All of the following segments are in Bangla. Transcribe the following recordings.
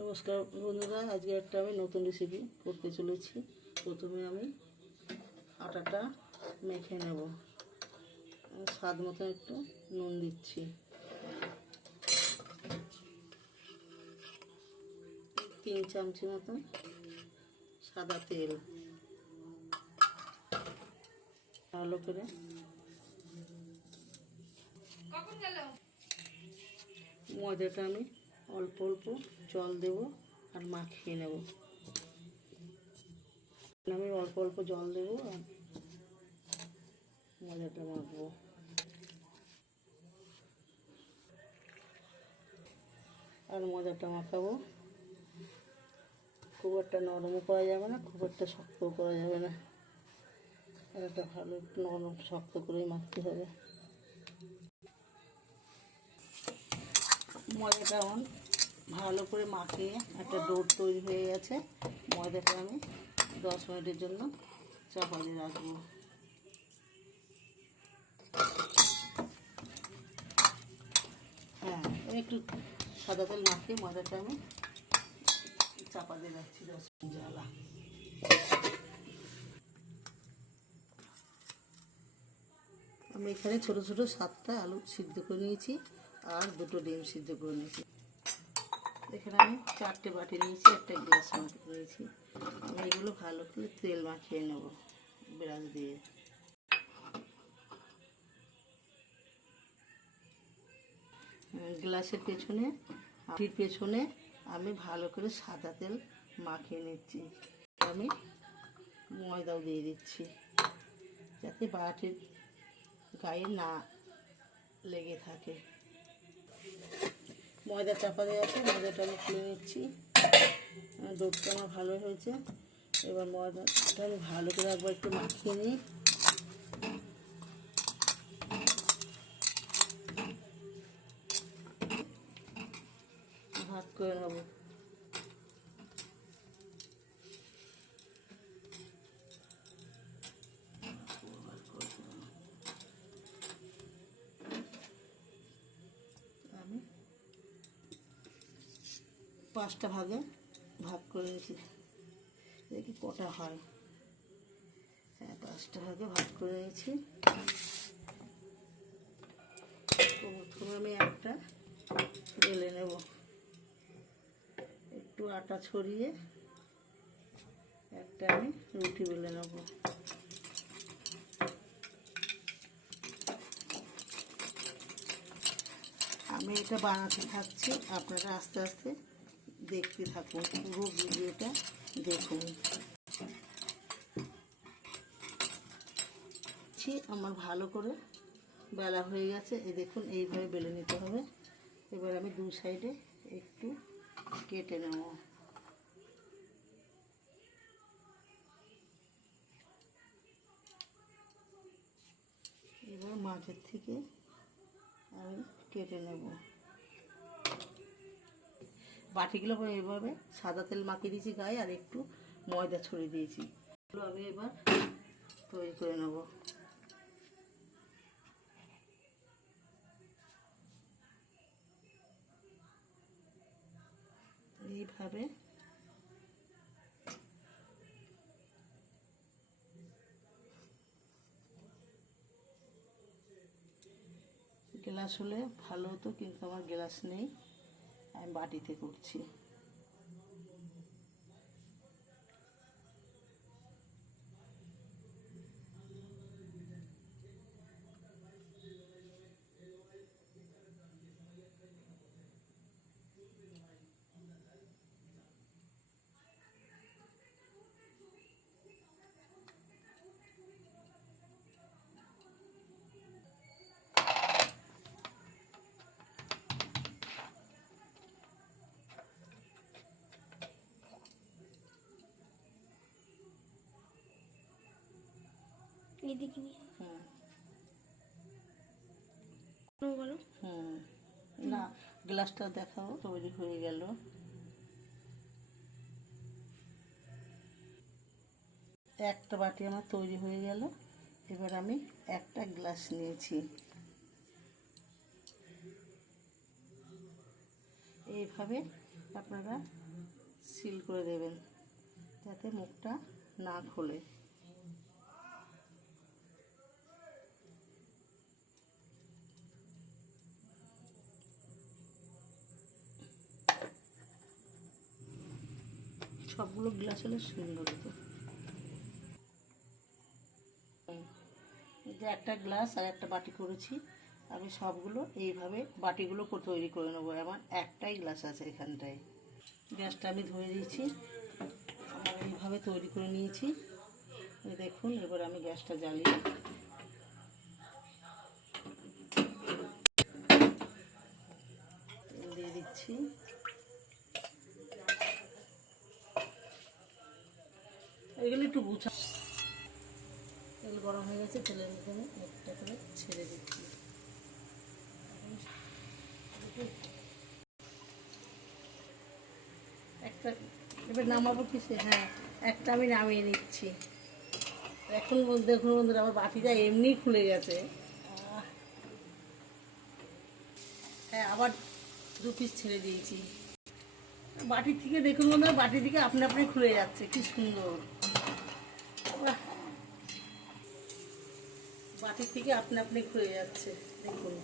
নমস্কার বন্ধুরা আজকে একটা আমি নতুন রেসিপি করতে চলেছি। প্রথমে আমি আটাটা মেখে নেব। স্বাদ মতো একটু নুন দিচ্ছি। তিন চামচি মতন সাদা তেল। ভালো করে ময়দাটা আমি অল্প অল্প জল দেব আর মাখিয়ে নেব। আমি অল্প অল্প জল দেব আর ময়দাটা মাখবো। আর মজাটা মাখাবো। খুব একটা নরমও করা যাবে না, খুব একটা শক্তও করা যাবে না। এটা ভালো নরম শক্ত করেই মাখতে হবে। ময়দাটা আমার ভালো করে মাখিয়ে একটা ডোর তৈরি হয়ে গেছে। ময়দাটা আমি দশ মিনিটের জন্য চাপা দিয়ে রাখব। হ্যাঁ একটু সাদা তেল মাখিয়ে ময়দাটা আমি চাপা দিয়ে রাখছি দশ মিনিট জ্বালা আমি এখানে ছোট ছোট সাতটা আলু সিদ্ধ করে নিয়েছি। আর দুটো ডিম সিদ্ধ করে নিয়েছি। এখানে আমি চারটে বাটি নিয়েছি, একটা গ্লাস মাটি নিয়েছি। আমি এগুলো ভালো করে তেল মাখিয়ে নেব ব্রাশ দিয়ে। গ্লাসের পেছনে আটির পেছনে আমি ভালো করে সাদা তেল মাখিয়ে নিচ্ছি। আমি ময়দাও দিয়ে দিচ্ছি, যাতে বাটির গায়ে না লেগে থাকে। ময়দা চাপা দেওয়া আছে, ময়দাটা আমি খুলে নিচ্ছি। দুধটা আমার ভালো হয়েছে। এবার ময়দাটা আমি ভালো করে একবার একটু মাখিয়ে নিই। ভাত করে নেব। পাঁচটা ভাগে ভাগ করে নিয়েছি দেখি কটা হয়। হ্যাঁ পাঁচটা ভাগে ভাগ করে তো প্রথমে আমি একটা বেলে নেব। একটু আটা ছড়িয়ে একটা আমি রুটি বেলে নেব। আমি এটা বানাতে থাকছি, আপনারা আস্তে আস্তে দেখতে থাকুন পুরো ভিডিওটা দেখুন। আমার ভালো করে বেলা হয়ে গেছে। এই দেখুন, এইভাবে বেলে নিতে হবে। এবার আমি দু সাইডে একটু কেটে নেব। এবার মাঝের থেকে আমি কেটে নেব। বাটিগুলো এভাবে সাদা তেল মাখিয়ে দিয়েছি গায়ে আর একটু ময়দা ছড়িয়ে দিয়েছি। আমি এবার তৈরি করে নেব। এইভাবে গ্লাস হলে ভালো হতো, কিন্তু আমার গ্লাস নেই। আমি বাটিতে করছি। এদিকে নিয়ে হুম। বলো? হুম। না গ্লাসটা দেখাও তৈরি হয়ে গেল। একটা বাটি আমার তৈরি হয়ে গেল। এবার আমি একটা গ্লাস নিয়েছি। এইভাবে আপনারা সিল করে দেবেন যাতে মুখটা না খোলে। সবগুলো গ্লাস হলে সুন্দর হতো যে একটা গ্লাস আর একটা বাটি করেছি, আমি সবগুলো এইভাবে বাটিগুলো তৈরি করে নেব। আমার একটাই গ্লাস আছে এখানটায়। গ্যাসটা আমি ধরে দিয়েছি আমার এইভাবে তৈরি করে নিয়েছি। দেখুন, এবার আমি গ্যাসটা জ্বালিয়ে দিয়ে দিচ্ছি। এগুলো একটু গুছা। তেল গরম হয়ে গেছে, তেলের মধ্যে একটা করে ছেড়ে দিচ্ছি। একটা, এবার নামাবো কিসে? হ্যাঁ একটা আমি নামিয়ে নিচ্ছি। এখন দেখুন বন্ধুরা আমার বাটিটা এমনি খুলে গেছে। হ্যাঁ আবার দু পিস ছেড়ে দিয়েছি। বাটি থেকে দেখুন বন্ধুরা, বাটি থেকে আপনি আপনি খুলে যাচ্ছে, কি সুন্দর। বাটির থেকে আপনি আপনি খুলে যাচ্ছে দেখুন।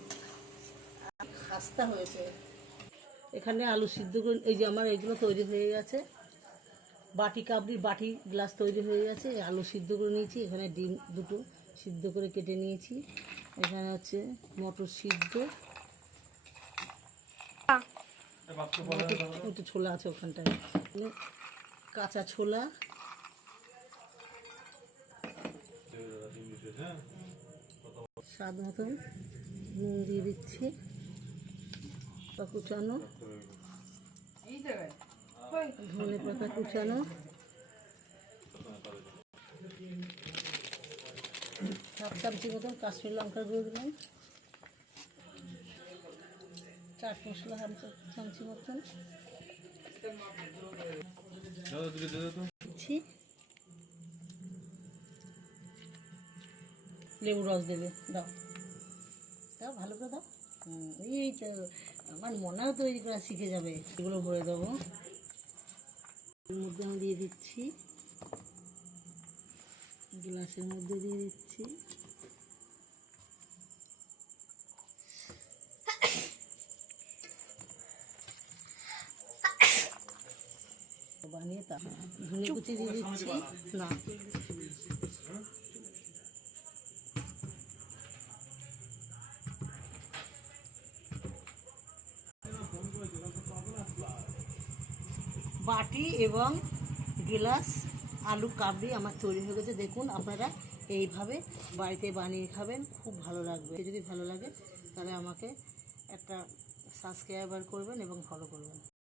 খাস্তা হয়েছে। এখানে আলু সিদ্ধ করে এই যে আমার এইগুলো তৈরি হয়ে গেছে। বাটি কাবড়ি বাটি গ্লাস তৈরি হয়ে গেছে। আলু সিদ্ধ করে নিয়েছি। এখানে ডিম দুটো সিদ্ধ করে কেটে নিয়েছি। এখানে হচ্ছে মটর সিদ্ধ। একটু ছোলা আছে ওখানটায়। কাঁচা ছোলা। স্বাদ মতন নুন দিয়ে দিচ্ছি পাতা কুচানো। ধনে পাতা কুচানো। হাফ চামচি মতন কাশ্মীর লঙ্কা গুঁড়ো দিলাম। চাট মশলা চা- চামচি মতন। দিচ্ছি। লেবু রস দেবে দাও। দাও ভালো করে দাও। এই তো আমার মনেও তৈরি করা শিখে যাবে এগুলো ভরে দেবো। এর মধ্যে আমি দিয়ে দিচ্ছি গ্লাসের মধ্যে দিয়ে দিচ্ছি। বানিয়ে তা ধনে কুচি দিয়ে দিচ্ছি। না। বাটি এবং গিলাস, আলু কাবড়ি আমার তৈরি হয়ে গেছে। দেখুন, আপনারা এইভাবে বাড়িতে বানিয়ে খাবেন, খুব ভালো লাগবে। যদি ভালো লাগে, তাহলে আমাকে একটা সাবস্ক্রাইবার করবেন এবং ফলো করবেন।